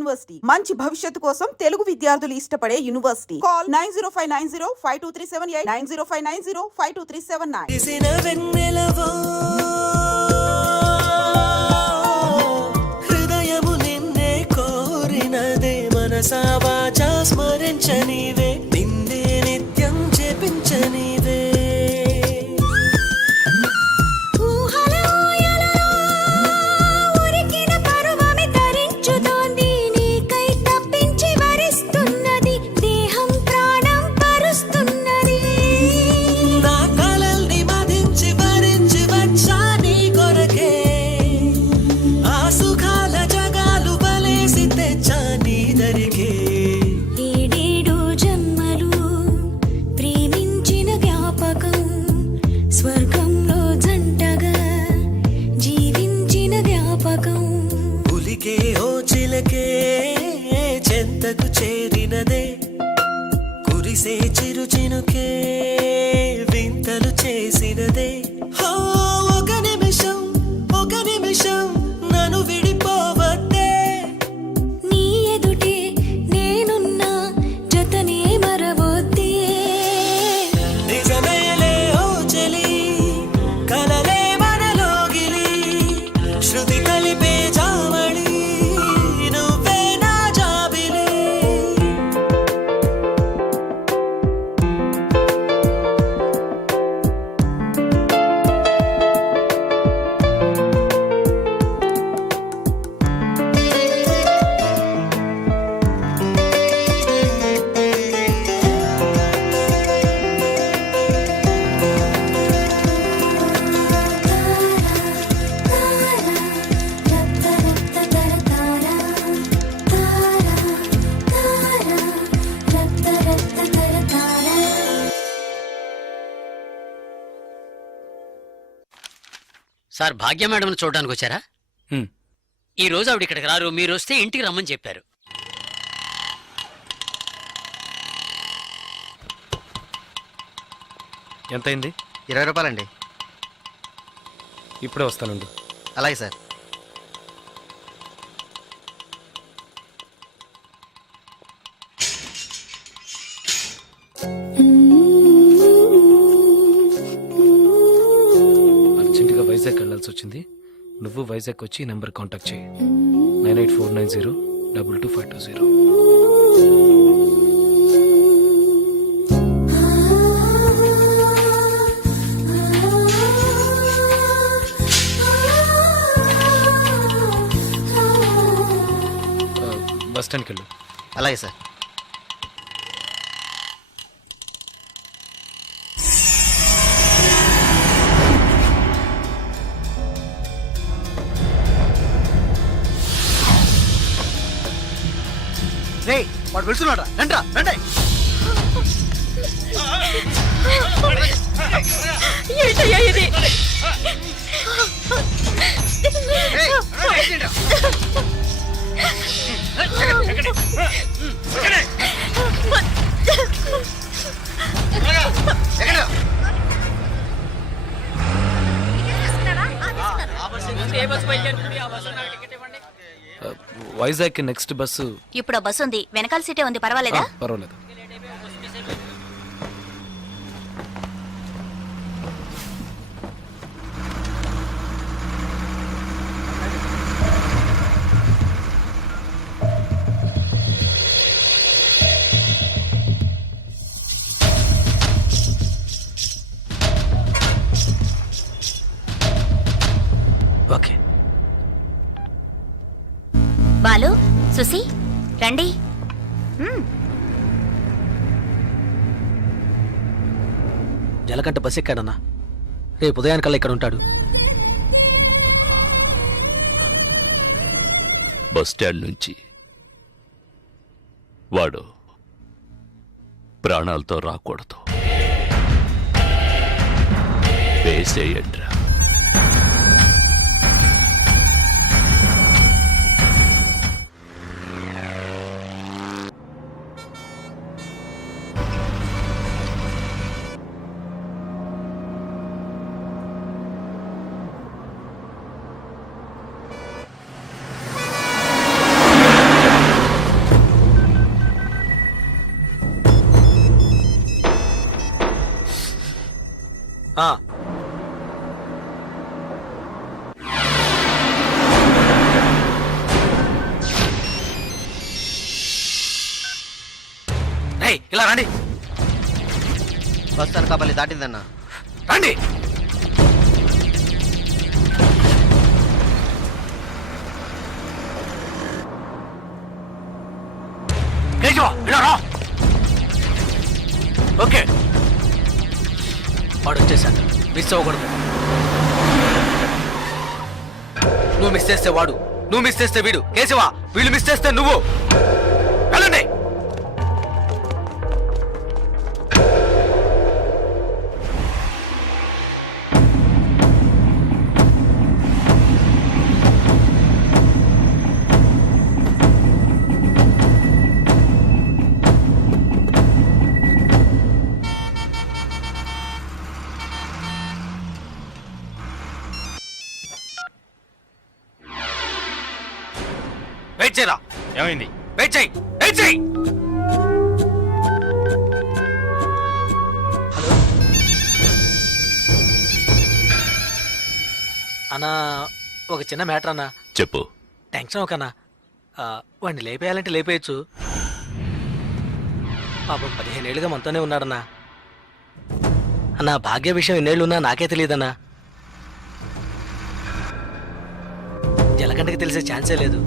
University మంచి భవిష్యత్తు కోసం తెలుగు విద్యార్థులు ఇష్టపడే యూనివర్సిటీ. కాల్ 9059052378 9059052379. హృదయము నిన్నే కోరినదే మనసా వాచా స్మరించనివే నిన్నే నిత్యం జపించనివే చెంతకు చేరినదే కురిసే చిరు చినుకే వింతలు చేసినదే ఒక నిమిషం నన్ను విడిపోవద్దే నీ ఎదుటే నేనున్నా జతనే మరవొద్దే నిజమేలే ఓ చెలి కలలే మనలోగిలి శృతి కలిపే జావళి సార్ భాగ్య మేడం చూడడానికి వచ్చారా? ఈ రోజు ఆవిడ ఇక్కడికి రారు, మీరు వస్తే ఇంటికి రమ్మని చెప్పారు. ఎంతైంది? 20 రూపాయలండి. ఇప్పుడే వస్తానండి. అలాగే సార్. అర్జెంటుగా వైజాగ్ వెళ్ళాల్సి వచ్చింది. నువ్వు వైజాగ్ వచ్చి ఈ నెంబర్ కాంటాక్ట్ చేయి. 9849022520. బస్ స్టాండ్కి వెళ్ళు. అలాగే సార్. వాడు వెళ్తున్నాడు. రండి రండి. ఇది వైజాగ్ కి నెక్స్ట్ బస్సు. ఇప్పుడు ఆ బస్సు ఉంది, వెనకాల సీటే ఉంది, పర్వాలేదా? పర్వాలేదు. ఓకే. బాలు, సుసి, రండి. జలకంట బస్ ఎక్కాడన్నా. రేపు ఉదయానికల్లా ఇక్కడ ఉంటాడు. బస్ స్టాండ్ నుంచి వాడు ప్రాణాలతో రాకూడదు. వేసేయండ్రా. ఇలా రండి బస్ అనకాపల్లి దాటిందన్నా. రండి. ఓకే వాడు వచ్చేసాడు. మిస్ అవ్వకూడదు. నువ్వు మిస్ చేస్తే వాడు, నువ్వు మిస్ చేస్తే వీడు. కేశవా, వీళ్ళు మిస్ చేస్తే నువ్వు. వెళ్ళండి. వెయిట్ చేయరా. ఏమైంది? వెయిట్ చేయి, వెయిట్ చేయి. హలో అన్నా, ఒక చిన్న మ్యాటర్ అన్నా. చెప్పు. టెన్షన్ ఒకనా, వాడిని లేపేయాలంటే లేపేయచ్చు. పాపం 15 ఏళ్ళుగా మనతోనే ఉన్నాడన్నా. అన్నా, భాగ్య విషయం ఎన్నేళ్ళు ఉన్నా నాకే తెలియదన్నా. జలకంటకి తెలిసే ఛాన్సే లేదు.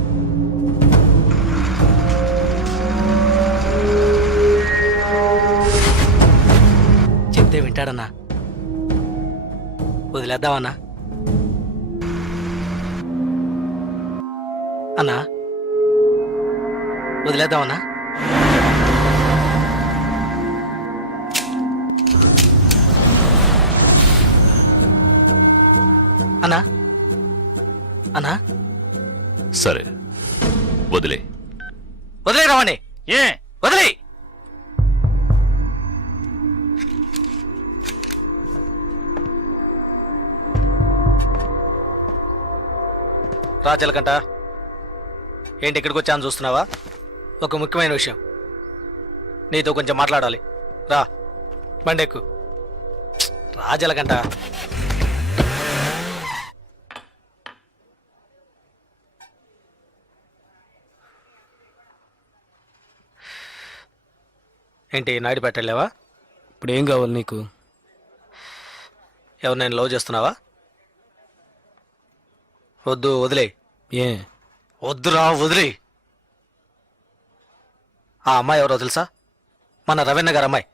చెప్తే వింటాడన్నా. వదిలేద్దామన్నా. అన్నా, వదిలేద్దామన్నా. అన్నా, అన్నా, సరే వదిలే. వదిలే రావండి. ఏ వదిలే. రాజలకంట, ఏంటి ఇక్కడికి వచ్చాను చూస్తున్నావా? ఒక ముఖ్యమైన విషయం నీతో కొంచెం మాట్లాడాలి. రా, బండెక్కు. రాజలకంట, ఏంటి నాయుడుపేట వెళ్ళావా? ఇప్పుడు ఏం కావాలి నీకు? ఎవరు నేను లవ్ చేస్తున్నావా? వద్దు, వదిలే. ఏ వద్దురా, వదిలే. ఆ అమ్మాయి ఎవరో తెలుసా? మన రవీణ గారు అమ్మాయి.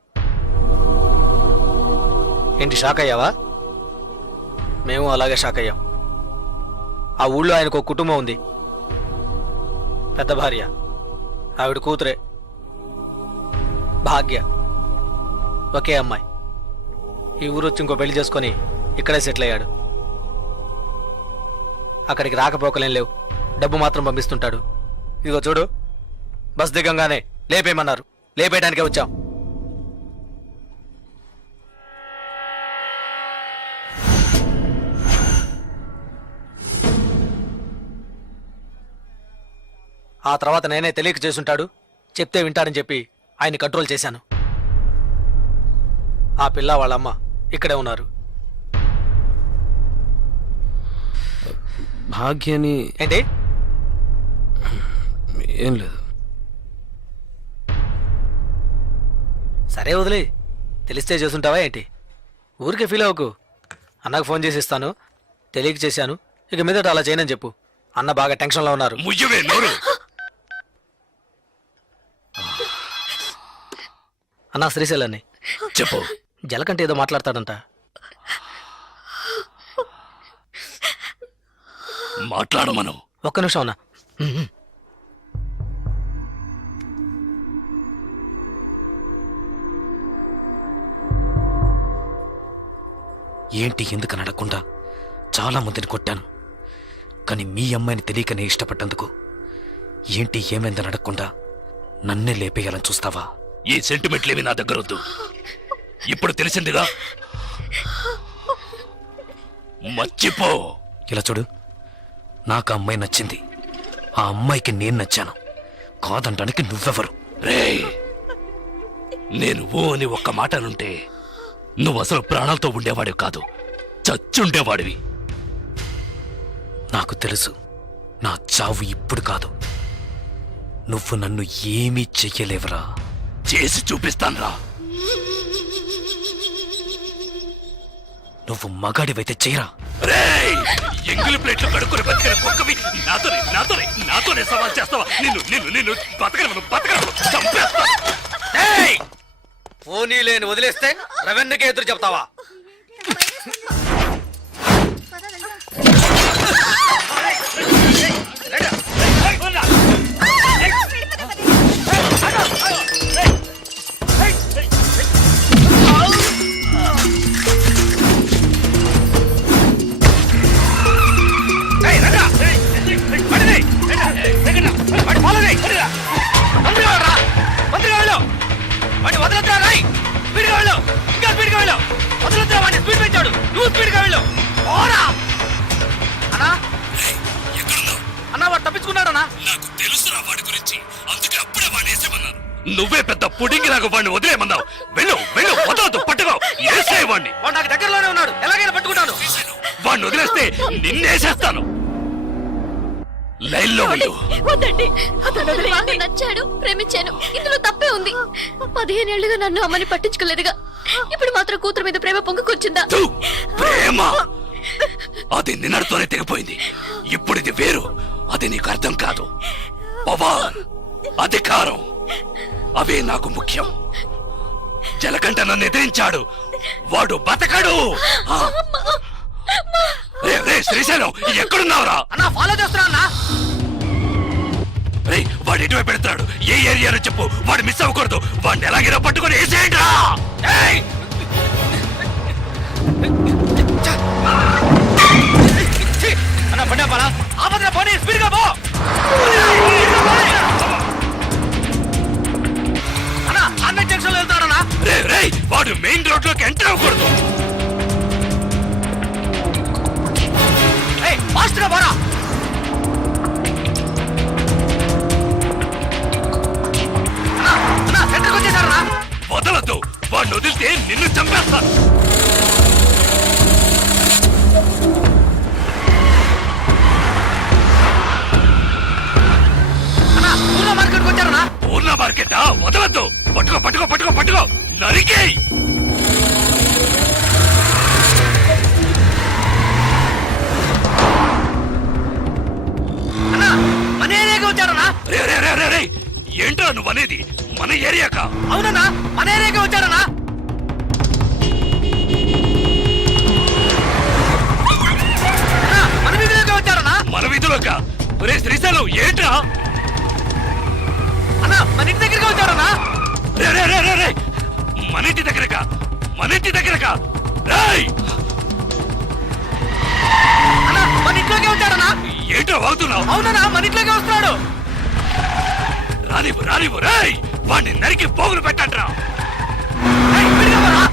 ఏంటి షాక్ అయ్యావా? మేము అలాగే షాక్ అయ్యాం. ఆ ఊళ్ళో ఆయనకు ఒక కుటుంబం ఉంది. పెద్ద భార్య, ఆవిడ కూతురే భాగ్య, ఒకే అమ్మాయి. ఈ ఊరు వచ్చి ఇంకో పెళ్లి చేసుకొని ఇక్కడే సెటిల్ అయ్యాడు. అక్కడికి రాకపోకలేం లేవు, డబ్బు మాత్రం పంపిస్తుంటాడు. ఇదిగో చూడు, బస్ దిగంగానే లేపేయమన్నారు. లేపేయడానికే వచ్చాం. ఆ తర్వాత నేనే తెలియక చేసుంటాడు, చెప్తే వింటాడని చెప్పి ఆయన్ని కంట్రోల్ చేశాను. ఆ పిల్ల వాళ్ళమ్మ ఇక్కడే ఉన్నారు. భాగ్యని ఏంటి? ఏం లేదు. సరే వదిలే. తెలిస్తే చేసుంటావా ఏంటి? ఊరికే ఫీల్ అవ్వకు. అన్నకు ఫోన్ చేసి ఇస్తాను, తెలియక చేశాను, ఇక మీదట అలా చేయనని చెప్పు. అన్న బాగా టెన్షన్లో ఉన్నారు. ముయ్యవే నోరు. అన్నా, శ్రీశైలాన్ని చెప్పు. జలకంటే ఏదో మాట్లాడతాడంట. మాట్లాడమను. ఒక్క నిమిషం అన్నా. ఏంటి ఎందుకు అడగకుండా చాలా మందిని కొట్టాను, కానీ మీ అమ్మాయిని తెలియకనే ఇష్టపడ్డందుకు ఏంటి ఏమైందని అడగకుండా నన్నే లేపేయాలని చూస్తావా? ఈ సెంటిమెంట్లేవి నా దగ్గర వద్దు. ఇప్పుడు తెలిసిందిగా, మర్చిపో. ఇలా చూడు, నాకు ఆ అమ్మాయి నచ్చింది, ఆ అమ్మాయికి నేను నచ్చాను. కాదంటానికి నువ్వెవరు? రేయ్, నేను ఓ అని ఒక్క మాట అనుంటే నువ్వు అసలు ప్రాణాలతో ఉండేవాడివి కాదు, చచ్చుండేవాడివి. నాకు తెలుసు నా చావు ఇప్పుడు కాదు. నువ్వు నన్ను ఏమీ చెయ్యలేవురా. చేసి చూపిస్తాన్రా. నువ్వు మగాడివైతే చేయరా. రేయ్, ఎంగిలి ప్లేట్లు కడుక్కొని బతికిన కుక్కవి నాతోనే సవాల్ చేస్తావా? నిన్ను బతకను చంపేస్తా. పోనీ లేని వదిలేస్తే రెవెన్యూకే ఎదురు చెప్తావా? తప్పించుకున్నాడనా? నాకు తెలుసురా వాడి గురించి, అందుకే అప్పుడే వాడిని వేసేమన్నాను. నువ్వే పెద్ద పుడింగి నాకు వాడిని వదిలేమన్నావు. వెళ్ళు వదలదు, పట్టుకో, వేసేవాడిని. వాడు నాకు దగ్గరలోనే ఉన్నాడు, ఎలాగైనా పట్టుకుంటాను. వాడిని వదిలేస్తే నిన్నేసేస్తాను. లైన్లో వెళ్ళు. వద్దండి, నాకు నచ్చాడు, ప్రేమించాను, ఇందులో తప్పే ఉంది. 15 ఏళ్లుగా నన్ను అమ్మని పట్టించుకోలేదుగా, ఇప్పుడు మాత్రం కూతురు మీద ప్రేమ పొంగుకొచ్చిందా? థు, ప్రేమ అది నిన్నటితోనే తెగిపోయింది. ఇప్పుడు ఇది వేరు. అది నీకు అర్థం కాదు. పవర్, అధికారం అవే నాకు ముఖ్యం. జలకంట నన్ను ఎదిరించాడు, వాడు బతకడు. రే శ్రీశైలం, ఎక్కడున్నావురా? అన్నా ఫాలో చేస్తున్నా. రే, వాడు ఎటువైపు పెడతాడు? ఏ ఏరియాలో చెప్పు, వాడు మిస్ అవ్వకూడదు. వాడిని ఎలాగైనా పట్టుకొని వేసేయండి రా. అన్నా బండి ఆపాలా? ఆపదన పోనీ, స్పీడ్ గా పో. అన్నా అన్న జంక్షన్ లో వెళ్తాడన్నా. రే, వాడు మెయిన్ రోడ్ లోకి ఎంటర్ అవ్వకూడదు. ఫాస్ట్ గా పోరా. అన్నా సెంటర్కి వచ్చేసారన్నా. వదలద్దు, వాడిని వదిలితే నిన్ను చంపేస్తాను. అన్నా పూర్వ మార్కెట్కి వచ్చారన్నా. పూర్ణ మార్కెట్ వదలద్దు. పట్టుకో నరికేయ్. అన్నా మన ఏరియాకి వచ్చారన్నా. రే, ఏంట్రా నువ్వు అనేది? మన ఏరియాకా? అవునన్నా మన ఏరియాకి వచ్చారన్నా. అన్నా మన వీధిలోకి వచ్చారన్నా. మన వీధిలోకా? రే శ్రీశైలం, ఏంట్రా? అన్నా మన ఇంటి దగ్గరికి వచ్చారన్నా. రే, మన ఇంటి దగ్గరకా? రేయ్, అన్నా మన ఇంట్లోకి వచ్చారన్నా. ఏంట్రా వాగుతున్నావు? అవునన్నా మన ఇంట్లోకి వస్తున్నాడు. రానివ్వు. రేయ్, వాడిని నరికి పోగులు పెట్టండ్రా. ఏయ్, విడిగా పోరా.